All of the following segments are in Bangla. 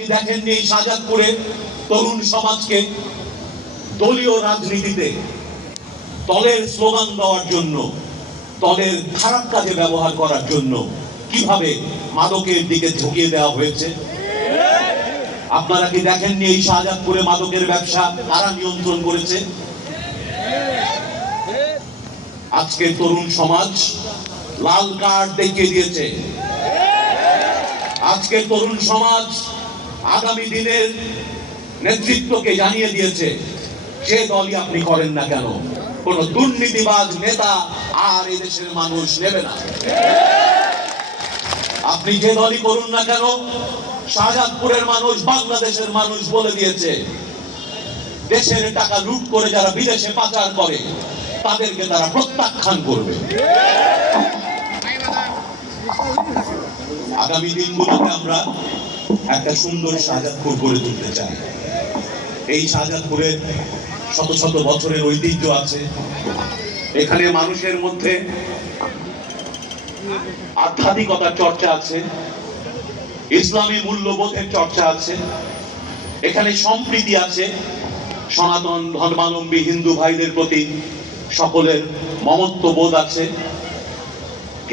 কি দেখেননি এই শাহজাদপুরে তরুণ সমাজকে দলীয় রাজনীতিতে দলের স্লোগান দেওয়ার জন্য, দলের খারাপ কাজে ব্যবহার করার জন্য কিভাবে মাদকের দিকে ঝুঁকিয়ে দেওয়া হয়েছে? আপনারা কি দেখেননি এই শাহজাদপুরে মাদকের ব্যবসা কারা নিয়ন্ত্রণ করেছে? আজকে তরুণ সমাজ লাল কার্ড দেখিয়ে দিয়েছে। আজকে তরুণ সমাজ আগামী দিনের নেতৃত্বকে জানিয়ে দিয়েছে, যে দলই আপনি করেন না কেন, কোন দুর্নীতিবাজ নেতা আর এই দেশের মানুষ নেবে না। আপনি যে দলই করুন না কেন, শাহজাদপুরের মানুষ, বাংলাদেশের মানুষ বলে দিয়েছে, দেশের টাকা লুট করে যারা বিদেশে পাচার করে তাদেরকে তারা প্রত্যাখ্যান করবে। আগামী দিনগুলোতে আমরা একটা সুন্দর শাহজাদপুর গড়ে তুলতে চাই। এই শাহজাদপুরের শত শত বছরের ঐতিহ্য আছে। এখানে মানুষের মধ্যে আধ্যাত্মিকতার চর্চা আছে, ইসলামী মূল্যবোধের চর্চা আছে, এখানে সম্প্রীতি আছে, সনাতন ধর্মাবলম্বী হিন্দু ভাইদের প্রতি সকলের মমত্ববোধ আছে।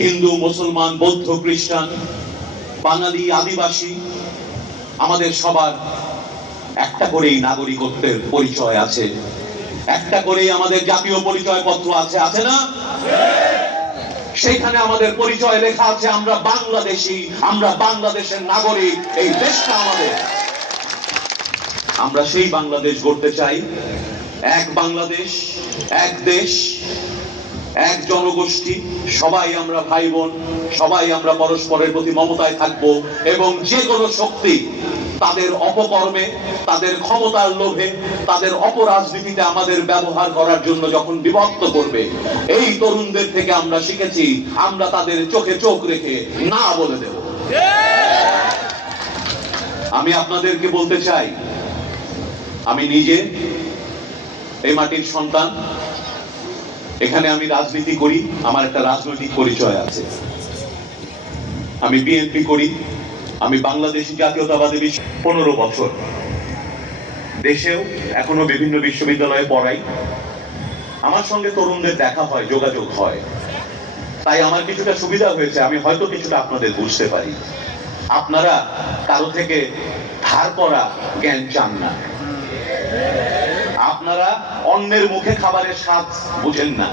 হিন্দু, মুসলমান, বৌদ্ধ, খ্রিস্টান, বাঙালি, আদিবাসী, আমাদের সবার একটা করেই নাগরিকত্বের পরিচয় আছে, একটা করেই আমাদের জাতীয় পরিচয় পত্র আছে, আছে না? সেখানে আমাদের পরিচয় লেখা আছে, আমরা বাংলাদেশী, আমরা বাংলাদেশের নাগরিক, এই দেশটা আমাদের। আমরা সেই বাংলাদেশ গড়তে চাই, এক বাংলাদেশ, এক দেশ, এক জনগোষ্ঠী, সবাই আমরা ভাই বোন, সবাই আমরা পরস্পরের প্রতি মমতায় থাকবো। এবং যে কোনো শক্তি তাদের অপকর্মে, তাদের ক্ষমতার লোভে, তাদের অপরাজনীতিতে আমাদের ব্যবহার করার জন্য যখন বিভক্ত করবে, এই তরুণদের থেকে আমরা শিখেছি, আমরা তাদের চোখে চোখ রেখে না বলে দেব। আমি আপনাদেরকে বলতে চাই, আমি নিজে এই মাটির সন্তান, এখানে আমি রাজনীতি করি, আমার একটা রাজনৈতিক পরিচয় আছে। আমি বিএনপি করি, আমি বাংলাদেশী জাতীয়তাবাদী 15 বছর দেশেও এখনো বিভিন্ন বিশ্ববিদ্যালয়ে পড়াই। আমার সঙ্গে তরুণদের দেখা হয়, যোগাযোগ হয়, তাই আমার কিছুটা সুবিধা হয়েছে, আমি হয়তো কিছুটা আপনাদের বুঝতে পারি। আপনারা কারো থেকে ধার করা জ্ঞান চান না, আপনারা অন্যের মুখে খাবারের স্বাদ বুঝেন না,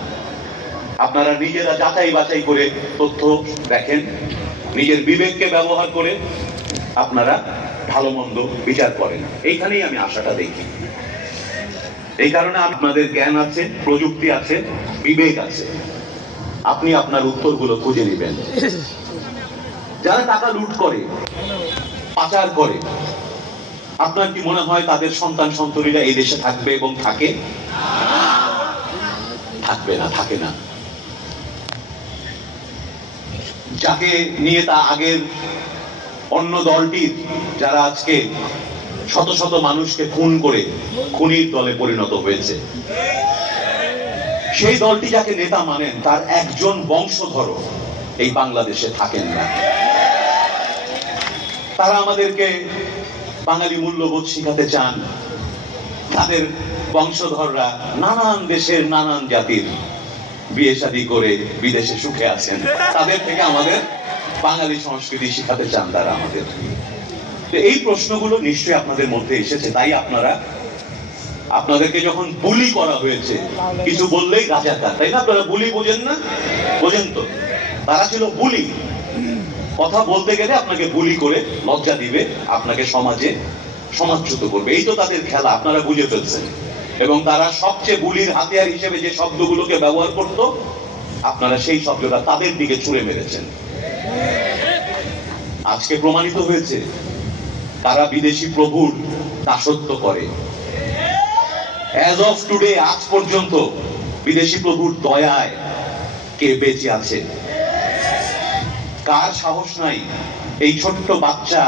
আপনারা নিজেরা যাচাই বাছাই করে তথ্য দেখেন, নিজের বিবেককে ব্যবহার করে আপনারা ভালো মন্দ বিচার করেন। এইখানেই আমি আশাটা দেখি। এই কারণে আপনাদের জ্ঞান আছে, প্রযুক্তি আছে, বিবেক আছে, আপনি আপনার উত্তরগুলো খুঁজে নেবেন। যারা টাকা লুট করে, পাচার করে, আপনার কি মনে হয় তাদের সন্তান সন্ততিরা এই দেশে থাকবে এবং থাকে? থাকবে না, থাকে না। যাকে নিয়ে তা আগের অন্য দলটির, যারা আজকে শত শত মানুষকে খুন করে খুনির দলে পরিণত হয়েছে, সেই দলটি যাকে নেতা মানেন, তার একজন বংশধর এই বাংলাদেশে থাকেন না। তারা আমাদেরকে বাঙালি মূল্যবোধ শিখাতে চান। তাদের বংশধররা নানান দেশের নানান জাতির বিয়ে শাদী করে বিদেশে সুখে আছেন, তাদের থেকে আমাদের বাঙালি সংস্কৃতি শিখাতে চান তারা আমাদের। এই প্রশ্নগুলো নিশ্চয়ই আপনাদের মধ্যে এসেছে, তাই আপনাদেরকে যখন বুলি করা হয়েছে, কিছু বললেই রাজাকার, তাই না? আপনারা বুলি বোঝেন না? বোঝেন তো? তারা ছিল বুলি। কথা বলতে গেলে আপনাকে বুলি করে লজ্জা দিবে, আপনাকে সমাজে সমাজচ্যুত করবে, এই তো তাদের খেলা, আপনারা বুঝে ফেলছেন। এবং তারা সবচেয়ে বুলির হাতিয়ার হিসেবে যে শব্দগুলোকে ব্যবহার করত, আপনারা সেই শব্দটা তাদের দিকে ছুঁড়ে মেরেছেন। আজকে প্রমাণিত হয়েছে তারা বিদেশি প্রভুর দাসত্ব করে। অ্যাজ অফ টুডে, আজ পর্যন্ত বিদেশি প্রভুর দয়ায় কে বেঁচে আছে? কার সাহস নাই এই ছোট্ট বাচ্চা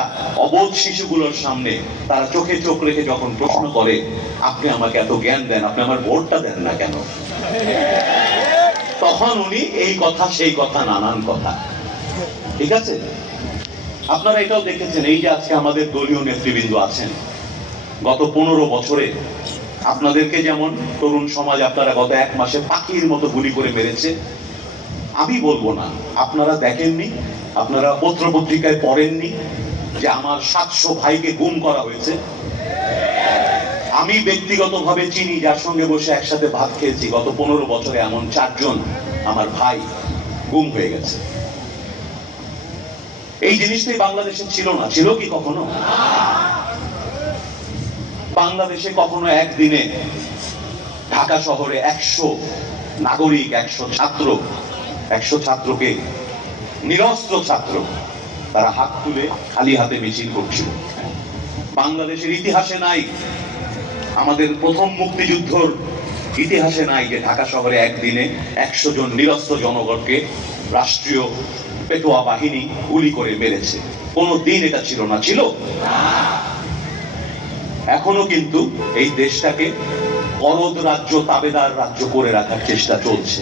অবোধ শিশুগুলোর সামনে তারা চোখে চোখ রেখে যখন প্রশ্ন করে, আপনি আমাকে এত জ্ঞান দেন, আপনি আমার ভোটটা দেন না কেন? তখন উনি এই কথা সেই কথা, নানান কথা। ঠিক আছে, আপনারা এটাও দেখেছেন, এই যে আজকে আমাদের দলীয় নেতৃবৃন্দ আছেন, গত 15 বছরে আপনাদেরকে যেমন তরুণ সমাজ আপনারা গত 1 মাসে পাখির মতো গুলি করে মেরেছে, আমি বলবো না, আপনারা দেখেননি, আপনারা পত্র পত্রিকায় পড়েননি যে আমার 700 ভাইকে গুম করা হয়েছে। আমি ব্যক্তিগতভাবে চিনি, যার সঙ্গে বসে একসাথে ভাত খেয়েছি, গত 15 বছরে এমন 4 জন আমার ভাই গুম হয়ে গেছে। এই জিনিসটাই বাংলাদেশে ছিল না, ছিল কি কখনো? বাংলাদেশে কখনো একদিনে ঢাকা শহরে 100 নাগরিক, 100 ছাত্রকে, নিরস্ত্র ছাত্র, তারা হাত তুলে খালি হাতে মিছিল করছিল? বাংলাদেশের ইতিহাসে নাই, আমাদের প্রথম মুক্তিযুদ্ধর ইতিহাসে নাই যে ঢাকা শহরে একদিনে 100 জন নিরস্ত্র জনগণকে রাষ্ট্রীয় পেটোয়া বাহিনী গুলি করে মেরেছে। কোনো দিন এটা ছিল না, ছিল? এখনো কিন্তু এই দেশটাকে অরোধ রাজ্য, তাবেদার রাজ্য করে রাখার চেষ্টা চলছে।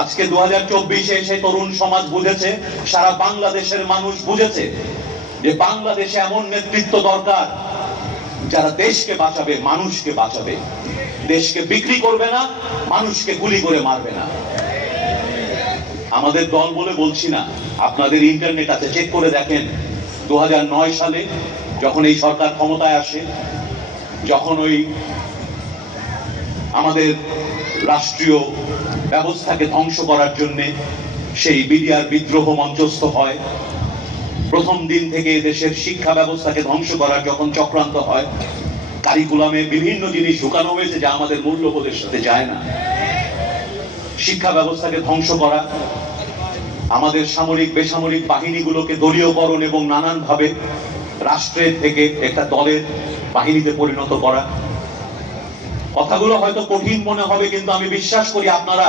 আজকে 2024-এ এসে তরুণ সমাজ বুঝেছে, সারা বাংলাদেশের মানুষ বুঝেছে যে বাংলাদেশে এমন নেতৃত্ব দরকার যারা দেশকে বাঁচাবে, মানুষকে বাঁচাবে, দেশকে বিক্রি করবে না, মানুষকে গুলি করে মারবে না। আমাদের দল বলে বলছি না, আপনাদের ইন্টারনেট আছে, চেক করে দেখেন। 2009 সালে যখন এই সরকার ক্ষমতায় আসে, যখন ওই আমাদের রাষ্ট্রীয় ব্যবস্থাকে ধ্বংস করার জন্য সেই বিডিআর বিদ্রোহ মঞ্চস্থ হয়, প্রথম দিন থেকে দেশের শিক্ষা ব্যবস্থাকে ধ্বংস করার যখন চক্রান্ত হয়, কারিকুলামে বিভিন্ন জিনিস ঢুকানো হয়েছে যা আমাদের মূল্যবোধের সাথে যায় না, শিক্ষা ব্যবস্থাকে ধ্বংস করা, আমাদের সামরিক বেসামরিক বাহিনীগুলোকে দলীয়করণ এবং নানানভাবে রাষ্ট্রের থেকে একটা দলের বাহিনীতে পরিণত করা। কথাগুলো হয়তো কঠিন মনে হবে, কিন্তু আমি বিশ্বাস করি আপনারা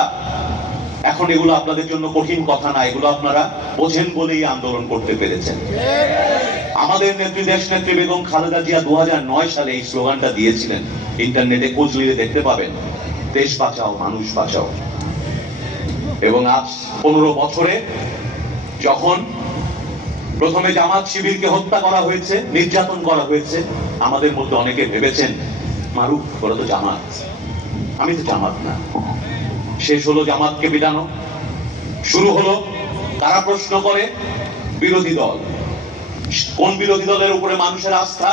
এখন এগুলো আপনাদের জন্য কঠিন কথা না, এগুলো আপনারা বোঝেন বলেই আন্দোলন করতে পেরেছেন। আমাদের নেত্রী, দেশ নেত্রী বেগম খালেদা জিয়া 2009 সালে এই স্লোগানটা দিয়েছিলেন, ইন্টারনেটে খোঁজ নিলে দেখতে পাবেন, দেশ বাঁচাও, মানুষ বাঁচাও। এবং আজ 15 বছরে যখন প্রথমে জামাত শিবিরকে হত্যা করা হয়েছে, নির্যাতন করা হয়েছে, আমাদের মধ্যে অনেকে ভেবেছেন মারুফ, ওরা তো জামাত, আমি তো জামাত না। শেষ হলো জামাতকে পিটানো, শুরু হলো, তারা প্রশ্ন করে বিরোধী দল। কোন বিরোধী দলের উপরে মানুষের আস্থা?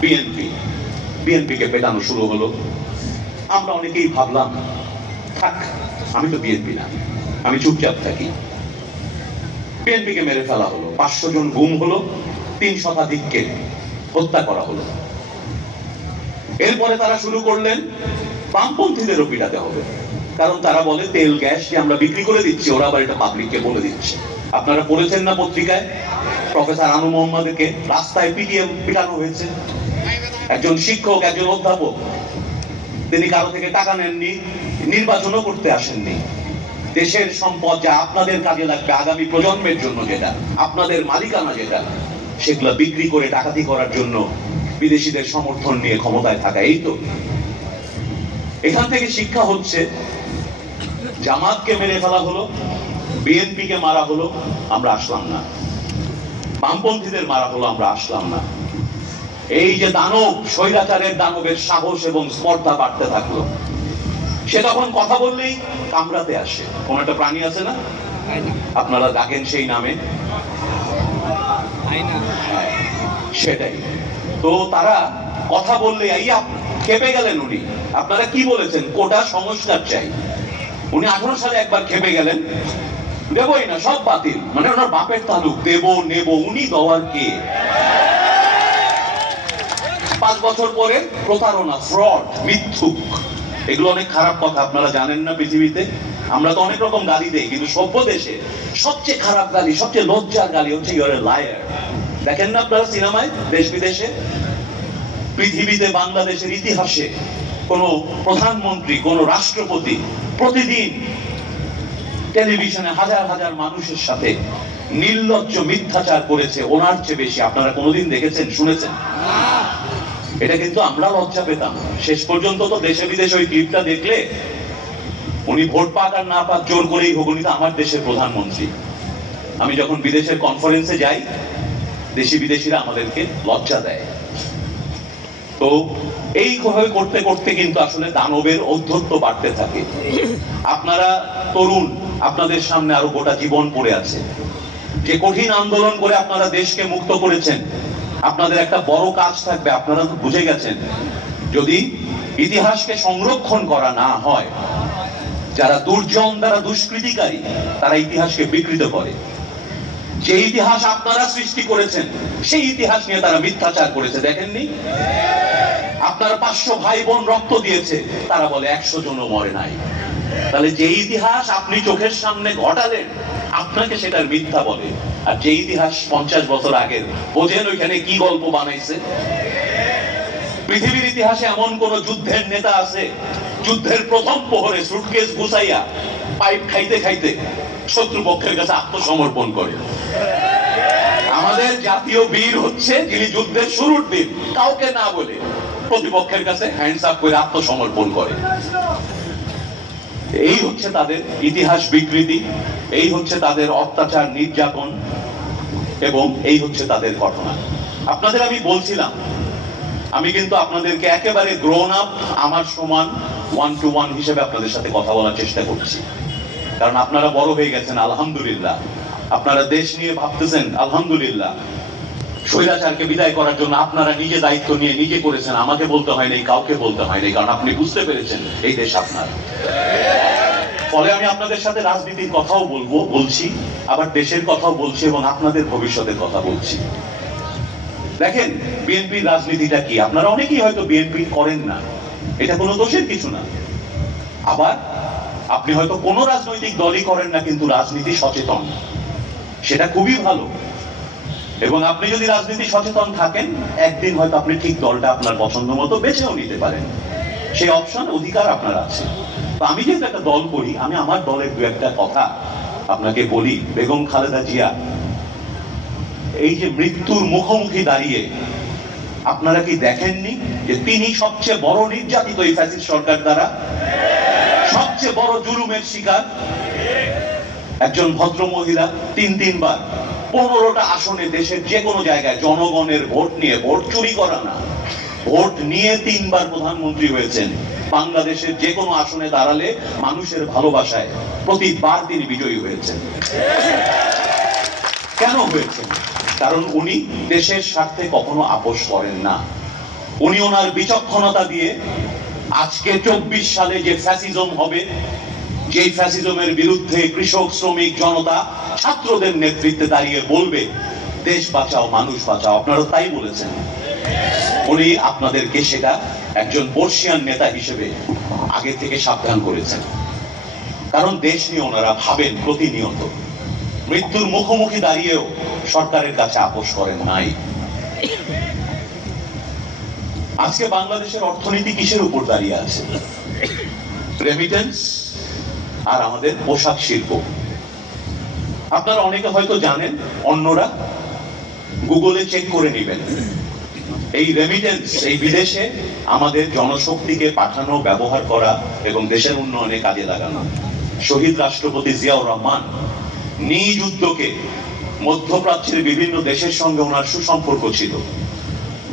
বিএনপি। বিএনপিকে পেটানো শুরু হলো। আমরা অনেকেই ভাবলাম থাক, আমি তো বিএনপি না, আমি চুপচাপ থাকি। বিএনপিকে মেরে ফেলা হলো, 500 জন গুম হলো, 3 শতাধিককে হত্যা করা হলো। এরপরে তারা শুরু করলেন বামপন্থীদেরও পিটাতে হবে, কারণ তারা বলে তেল গ্যাস যে আমরা বিক্রি করে দিচ্ছি, ওরা আবার এটা পাবলিককে বলে দিচ্ছে। আপনারা পড়েছেন না পত্রিকায়, প্রফেসর আনু মোহাম্মদকে রাস্তায় পিটানো হয়েছে। একজন শিক্ষক, একজন অধ্যাপক, তিনি কারো থেকে টাকা নেননি, নির্বাচনও করতে আসেননি। দেশের সম্পদ যা আপনাদের কাজে লাগবে আগামী প্রজন্মের জন্য, যেটা আপনাদের মালিকানা, যেটা সেগুলো বিক্রি করে ডাকাতি করার জন্য বিদেশিদের সমর্থন নিয়ে ক্ষমতায় থাকা। এই তো এখান থেকে শিক্ষা হচ্ছে, জামাতকে মেরে ফেলা হলো, বিএনপিকে মারা হলো, আমরা আসলাম না। বামপন্থীদের মারা হলো, আমরা আসলাম না। এই যে দানব, স্বৈরাচারের দানবের সাহস এবং স্পর্ধা বাড়তে থাকলো। সে তখন কথা বললেই কামড়াতে আসে। কোন একটা প্রাণী আছে না, আপনারা ডাকেন সেই নামে, সেটাই। তো তারা কথা বললে খেপে গেলেন উনি। আপনারা কি বলেছেন? কোটা সংস্কার চাই। উনি 18 সালে একবার খেপে গেলেন, দেবই না, সব বাতিল, মানে ওনার বাপের তালুক, দেব নেব, উনি দেওয়ার কে? 5 বছর পরে প্রতারণা, ফ্রড, মিথ্যুক, এগুলো অনেক খারাপ কথা, আপনারা জানেন না। পৃথিবীতে আমরা তো অনেক রকম গালি দেই, কিন্তু সভ্য দেশে সবচেয়ে খারাপ গালি, সবচেয়ে লজ্জার গালি হচ্ছে ইউ আর এ লায়ার। দেখেন না আপনারা সিনেমায়, দেশ বিদেশে? পৃথিবীতে, বাংলাদেশের ইতিহাসে কোন প্রধানমন্ত্রী, কোন রাষ্ট্রপতি প্রতিদিন টেলিভিশনে হাজার হাজার মানুষের সাথে নির্লজ্জ মিথ্যাচার করেছে ওনার চেয়ে বেশি আপনারা কোনোদিন দেখেছেন, শুনেছেন? এটা কিন্তু আমরা লজ্জা পেতাম। শেষ পর্যন্ত তো দেশে বিদেশে ওই ক্লিপটা দেখলে উনি ভোট পাক আর না পাক জোর করেই হোক, উনি তো আমার দেশের প্রধানমন্ত্রী। আমি যখন বিদেশের কনফারেন্সে যাই, দেশি বিদেশিরা আমাদেরকে লজ্জা দেয়। তো এইভাবে করতে করতে কিন্তু আসলে দানবের ঔদ্ধত্য বাড়তে থাকে। আপনারা তরুণ, আপনাদের সামনে আরো গোটা জীবন পড়ে আছে। যে কঠিন আন্দোলন করে আপনারা দেশকে মুক্ত করেছেন, আপনাদের একটা বড় কাজ থাকবে। আপনারা তো বুঝে গেছেন, যদি ইতিহাসকে সংরক্ষণ করা না হয়, যারা দুর্জন, যারা দুষ্কৃতিকারী, তারা ইতিহাসকে বিকৃত করে। যে ইতিহাস আপনারা সৃষ্টি করেছেন, সেই ইতিহাস নিয়ে তারা মিথ্যাচার করেছে। দেখেননি? আপনার 500 ভাই বোন রক্ত দিয়েছে, তারা বলে 100 জনও মরে নাই। তাহলে যে ইতিহাস আপনি চোখের সামনে ঘটালেন, আপনাকে সেটার মিথ্যা বলে। আর যে ইতিহাস 50 বছর আগের, বোঝেন ওইখানে কি গল্প বানাইছে? পৃথিবীর ইতিহাসে এমন কোন যুদ্ধের নেতা আছে, যুদ্ধের প্রথম প্রহরে সুটকেস গুছাইয়া পাইপ খাইতে খাইতে শত্রুপক্ষের কাছে আত্মসমর্পণ করে? আমাদের জাতীয় বীর হচ্ছে যিনি যুদ্ধের শুরুর দিন কাউকে না বলে প্রতিপক্ষের কাছে হ্যান্ডস আপ করে আত্মসমর্পণ করে। এই হচ্ছে তাদের ইতিহাস বিকৃতি, এই হচ্ছে তাদের অত্যাচার, নির্যাতন, এবং এই হচ্ছে তাদের ঘটনা। আপনাদের আমি বলছিলাম, আমি কিন্তু আপনাদেরকে একেবারে গ্রোন আপ, আমার সমান 1 to 1 হিসেবে আপনাদের সাথে কথা বলার চেষ্টা করছি। কারণ আপনারা বড় হয়ে গেছেন, আলহামদুলিল্লাহ। আপনারা দেশ নিয়ে ভাবতেছেন, আলহামদুলিল্লাহ। স্বৈরাচারকে বিদায় করার জন্য আপনারা নিজে দায়িত্ব নিয়ে নিজে করেছেন, আমাকে বলতে হয় নাই, কাউকে বলতে হয় নাই, কারণ আপনি বুঝতে পেরেছেন এই দেশ আপনার। ফলে আমি আপনাদের সাথে রাজনীতির কথাও বলছি, আবার দেশের কথাও বলছি, এবং আপনাদের ভবিষ্যতের কথা বলছি। দেখেন, বিএনপির রাজনীতিটা কি? আপনারা অনেকেই হয়তো বিএনপি করেন না, এটা কোনো দোষের কিছু না। আবার আপনি হয়তো কোনো রাজনৈতিক দলই করেন না, কিন্তু রাজনীতি সচেতন, সেটা খুবই ভালো। এবং আপনি যদি রাজনীতি সচেতন থাকেন, একদিন হয়তো আপনি ঠিক দলটা আপনার পছন্দ মতো বেছেও নিতে পারেন। সেই অপশন, অধিকার আপনার আছে। তো আমি যেহেতু একটা দল করি, আমি আমার দলের দু একটা কথা আপনাকে বলি। বেগম খালেদা জিয়া এই যে মৃত্যুর মুখোমুখি দাঁড়িয়ে, আপনারা কি দেখেননি যে তিনি সবচেয়ে বড় নির্যাতিত এই ফ্যাসিস্ট সরকার দ্বারা, সবচেয়ে বড় জুলুমের শিকার একজন ভদ্র মহিলা। 3বার 15টা আসনে দেশের যে কোনো জায়গায় জনগণের ভোট নিয়ে, ভোট চুরি করা না, ভোট নিয়ে 3বার প্রধানমন্ত্রী হয়েছেন। বাংলাদেশের যে কোনো আসনে দাঁড়ালে মানুষের ভালোবাসায় প্রতিবার তিনি বিজয়ী হয়েছেন। কেন হয়েছেন? কারণ উনি দেশের স্বার্থে কখনো আপোস করেন না। উনি ওনার বিচক্ষণতা দিয়ে আজকে 24 সালে যে ফ্যাসিজম হবে, যে ফ্যাসিজমের বিরুদ্ধে কৃষক, শ্রমিক, জনতা, ছাত্রদের নেতৃত্বে দাঁড়িয়ে বলবে দেশ বাঁচাও, মানুষ বাঁচাও, আপনারা তাই বলেছেন। উনি আপনাদেরকে সেটা একজন বর্ষিয়ান নেতা হিসেবে আগে থেকে সাবধান করেছেন। কারণ দেশ নিয়ে ওনারা ভাবেন প্রতিনিয়ত। মৃত্যুর মুখোমুখি দাঁড়িয়েও সরকারের কাছে আপোস করেন নাই। আজকে বাংলাদেশের অর্থনীতি কিসের উপর দাঁড়িয়ে আছে? রেমিটেন্স আর আমাদের পোশাক শিল্প। আপনারা অনেকে হয়তো জানেন, অন্যরা গুগলে চেক করে নেবেন। এই রেমিটেন্স, এই বিদেশে আমাদের জনশক্তিকে পাঠানো, ব্যবহার করা এবং দেশের উন্নয়নে কাজে লাগানো। শহীদ রাষ্ট্রপতি জিয়াউর রহমান নিজ উদ্যোগে মধ্যপ্রাচ্যের বিভিন্ন দেশের সঙ্গে ওনার সুসম্পর্ক ছিল।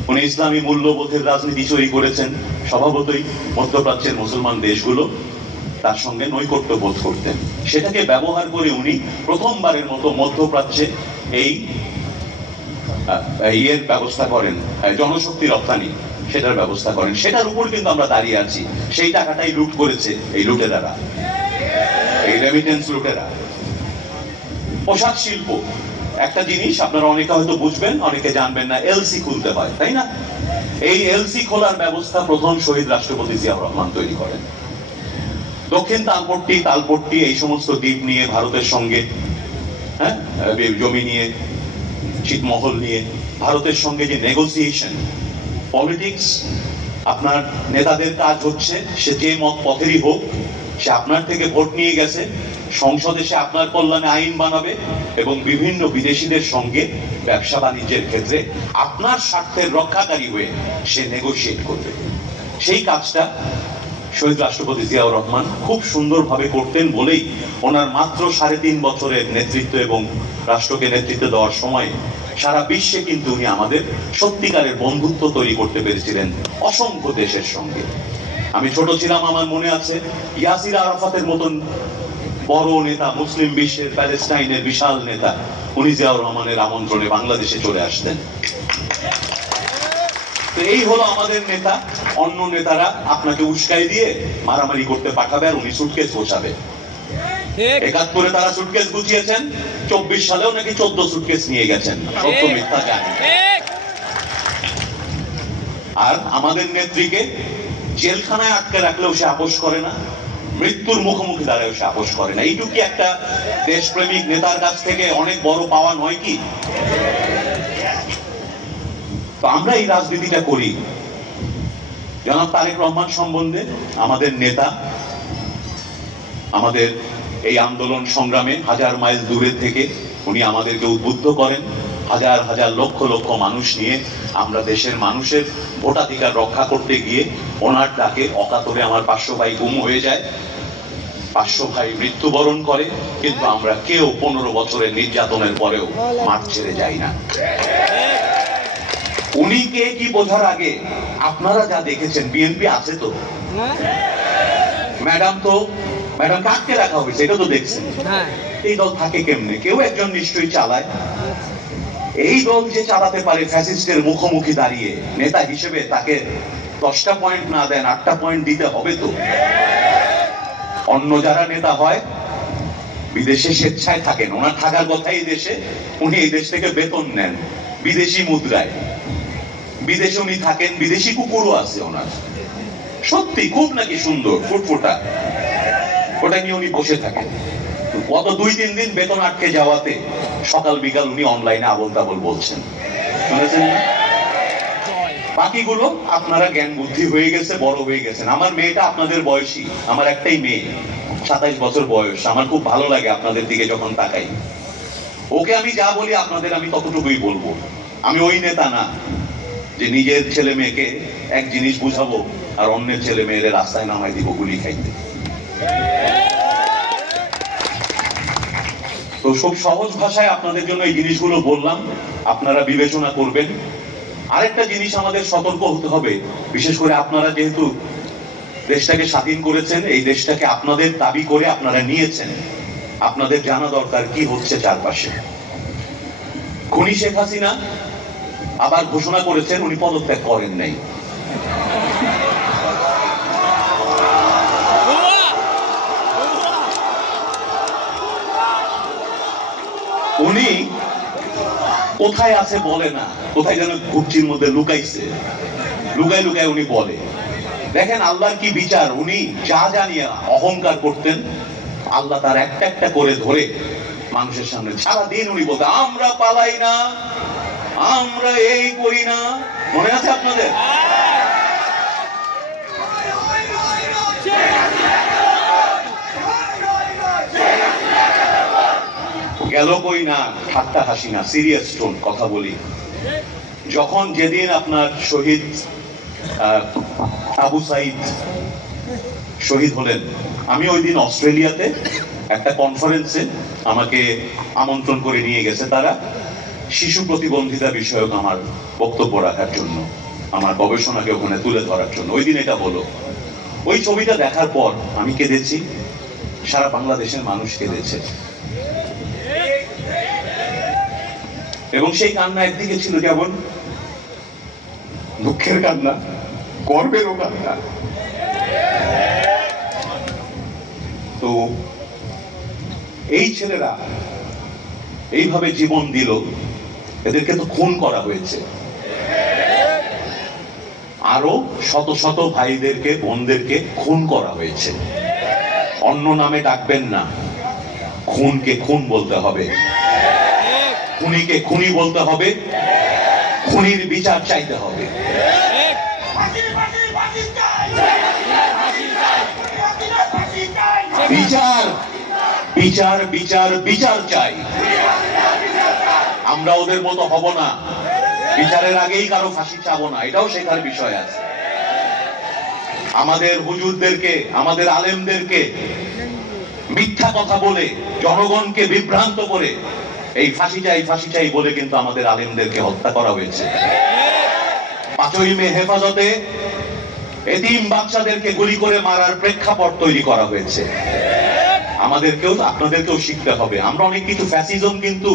উনি ইসলামী মূল্যবোধের রাজনীতি তৈরি করেছেন। স্বভাবতই মধ্যপ্রাচ্যের মুসলমান দেশগুলো তার সঙ্গে নৈকট্য বোধ করতেন। সেটাকে ব্যবহার করে উনি প্রথমবারের মতো মধ্যপ্রাচ্যে এই ইয়ের ব্যবস্থা করেন, জনশক্তি রপ্তানি, সেটার ব্যবস্থা করেন। সেটার উপর কিন্তু আমরা দাঁড়িয়ে আছি। সেই টাকাটাই লুট করেছে এই লুটেরারা, এই রেমিটেন্স লুটেরা। পোশাক শিল্প একটা জিনিস আপনারা অনেকে হয়তো বুঝবেন, অনেকে জানবেন না। এলসি খুলতে হয়, তাই না? এই এলসি খোলার ব্যবস্থা প্রথম শহীদ রাষ্ট্রপতি জিয়াউর রহমান তৈরি করেন। দক্ষিণ তালপট্টি এই সমস্ত দ্বীপ নিয়ে ভারতের সঙ্গে, জমি নিয়ে, ছিটমহল নিয়ে ভারতের সঙ্গে যে নেগোসিয়েশন, পলিটিক্স, আপনার নেতাদের কাজ হচ্ছে সে যে মত পথেরই হোক, সে আপনার থেকে ভোট নিয়ে গেছে, সংসদে সে আপনার কল্যাণে আইন বানাবে এবং বিভিন্ন বিদেশিদের সঙ্গে ব্যবসা বাণিজ্যের ক্ষেত্রে আপনার স্বার্থের রক্ষাকারী হয়ে সে নেগোশিয়েট করবে। সেই কাজটা শহীদ রাষ্ট্রপতি জিয়াউর রহমান খুব সুন্দরভাবে করতেন বলেই ওনার মাত্র 3.5 বছরের নেতৃত্ব এবং রাষ্ট্রকে নেতৃত্ব দেওয়ার সময় সারা বিশ্বে কিন্তু উনি আমাদের সত্যিকারের বন্ধুত্ব তৈরি করতে পেরেছিলেন অসংখ্য দেশের সঙ্গে। আমি ছোট ছিলাম, আমার মনে আছে ইয়াসির আরাফাতের মতন বড় নেতা, মুসলিম বিশ্বের প্যালেস্টাইনের বিশাল নেতা, উনি জিয়াউর রহমানের আমন্ত্রণে বাংলাদেশে চলে আসতেন। তো এই হলো আমাদের নেতা। অন্য নেতারা আপনাকে উস্কাই দিয়ে মারামারি করতে পাঠাবে আর উনি সুটকেস গোছাবে। ৭১-এ তারা সুটকেস গুছিয়েছেন, ২৪ সালেও নাকি ১৪ সুটকেস নিয়ে গেছেন, সত্য মিথ্যা জানি। আর আমাদের নেত্রীকে জেলখানায় আটকে রাখলেও সে আপোষ করে না, মৃত্যুর মুখোমুখি দাঁড়ায় সে আপোষ করে না। এইটুকু একটা দেশপ্রেমিক নেতার কাছ থেকে অনেক বড় পাওয়া নয় কি? তো আমরা এই রাজনীতিটা করি। জনাব তারেক রহমান সম্বন্ধে আমাদের নেতা আমাদের এই আন্দোলন সংগ্রামে হাজার মাইল দূরে থেকে উনি আমাদেরকে উদ্বুদ্ধ করেন। হাজার হাজার লক্ষ লক্ষ মানুষ নিয়ে আমরা দেশের মানুষের ভোটাধিকার রক্ষা করতে গিয়ে ওনার ডাকে অকাতরে আমার ৫০০ ভাই গুম হয়ে যায়, ৫০০ ভাই মৃত্যুবরণ করে, কিন্তু আমরা কেউ ১৫ বছরের নির্যাতনের পরেও মাঠ ছেড়ে যাই না। উনি কে কি বোঝার আগে আপনারা যা দেখেছেন, বিএনপি আছে তো, ম্যাডাম কাকে রাখা হয়েছে এটা তো দেখছেন। এই দল থাকে কেমনে? কেউ একজন নিশ্চয়ই চালায়। এই দল যে চালাতে পারে ফ্যাসিস্টের মুখোমুখি দাঁড়িয়ে, নেতা হিসেবে তাকে 10টা পয়েন্ট না দেন 8টা পয়েন্ট দিতে হবে তো। অন্য যারা নেতা হয় বিদেশে স্বেচ্ছায় থাকেন, ওনার থাকার কথা এই দেশে, উনি এই দেশ থেকে বেতন নেন বিদেশি মুদ্রায়, বিদেশে উনি থাকেন, বিদেশি কুকুরও আছে ওনার, সত্যি খুব নাকি সুন্দর ফুটফুটা, ওটা নিয়ে উনি বসে থাকেন। গত 2-3 দিন বেতন আটকে যাওয়াতে সকাল বিকাল উনি অনলাইনে আবোল তাবোল বলছেন, শুনেছেন না? বাকিগুলো আপনারা জ্ঞান বুদ্ধি হয়ে গেছে, বড় হয়ে গেছেন। আমার মেয়েটা আপনাদের বয়সী, আমার একটাই মেয়ে, 27 বছর বয়স। আমার খুব ভালো লাগে আপনাদের দিকে যখন তাকাই। ওকে আমি যা বলি আপনাদের আমি ততটুকুই বলবো। আমি ওই নেতা না যে নিজের ছেলে মেয়েকে এক জিনিস বুঝাবো আর অন্যের ছেলে মেয়েদের রাস্তায় নামাই দিব গুলি খাইতে। তো খুব সহজ ভাষায় আপনাদের জন্য এই জিনিসগুলো বললাম, আপনারা বিবেচনা করবেন। আরেকটা জিনিস আমাদের সতর্ক হতে হবে, বিশেষ করে আপনারা যেহেতু দেশটাকে স্বাধীন করেছেন, এই দেশটাকে আপনাদের দাবি করে আপনারা নিয়েছেন, আপনাদের জানা দরকার কি হচ্ছে চারপাশে। খুনি শেখ হাসিনা আবার ঘোষণা করেছেন উনি পদত্যাগ করেন নাই। উনি কোথায় আছে বলে না, কোথায় যেন কুর্চির মধ্যে লুকাইছে, লুকায় লুকায় উনি বলে। দেখেন আল্লাহর কি বিচার, উনি যা জানিয়ে অহংকার করতেন, আল্লাহ তার একটা একটা করে ধরে মানুষের সামনে সারাদিন উনি বলতেন আমরা পালাই না, আমরা এই করি না। মনে আছে আপনাদের? গেল কই না ঠাট্টা হাসি না, সিরিয়াস টোন কথা বলি। যখন যেদিন আপনার শহীদ আবু সাইদ শহীদ হলেন, আমি ওই দিন অস্ট্রেলিয়াতে একটা কনফারেন্সে আমাকে আমন্ত্রণ করে নিয়ে গেছে তারা, শিশু প্রতিবন্ধিতা বিষয়ক আমার বক্তব্য রাখার জন্য, আমার গবেষণাকে ওখানে তুলে ধরার জন্য। ওই দিন এটা বলো, ওই ছবিটা দেখার পর আমি কেঁদেছি, সারা বাংলাদেশের মানুষ কেঁদেছে। এবং সেই কান্না একদিকে ছিল যেমন দুঃখের কান্না, গর্বেরও কান্না। তো এই ছেলেরা এইভাবে জীবন দিল, এদেরকে তো খুন করা হয়েছে, আরো শত শত ভাইদেরকে বোনদেরকে খুন করা হয়েছে। অন্য নামে ডাকবেন না, খুনকে খুন বলতে হবে, খুনিকে খুনি বলতে হবে, খুনির বিচার চাইতে হবে। বিচার বিচার বিচার বিচার চাই। আমরা ওদের মতো হব না, বিচারের আগেই কারো ফাঁসি চাবো না, এটাও শেখার বিষয় আছে। আমাদের হুজুরদেরকে, আমাদের আলেমদেরকে মিথ্যা কথা বলে জনগণকে বিভ্রান্ত করে এই ফাঁসি চাই বলে কিন্তু আমাদের আলেমদেরকে হত্যা করা হয়েছে। 5ই মে হেফাজতে এতিম বাচ্চাদেরকে গুলি করে মারার প্রেক্ষাপট তৈরি করা হয়েছে। আমাদেরকেও আপনাদেরকেও শিখতে হবে। আমরা অনেক কিছু ফ্যাসিজম কিন্তু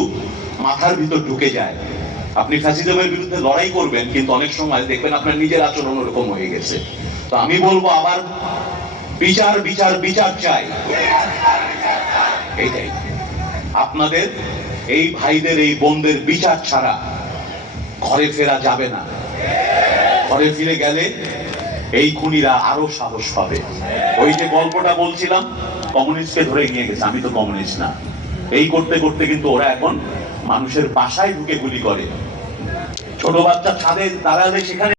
মাথার ভিতর ঢুকে যায়। আপনি ফ্যাসিজমের বিরুদ্ধে লড়াই করবেন, কিন্তু অনেক সময় দেখবেন আপনার নিজের আচরণ ওরকম হয়ে গেছে। তো আমি বলবো আবার বিচার বিচার বিচার চাই। এইটাই আপনাদের এই ভাইদের এই বোনদের বিচার ছাড়া ঘরে ফেরা যাবে না। ঘরে ফিরে গেলে এই খুনিরা আরো সাহস পাবে। ওই যে গল্পটা বলছিলাম, কমিউনিস্টকে ধরে নিয়ে গেছে, আমি তো কমিউনিস্ট না। এই করতে করতে কিন্তু ওরা এখন মানুষের বাসায় ঢুকে গুলি করে। ছোট বাচ্চা ছাদে দাঁড়ালে সেখানে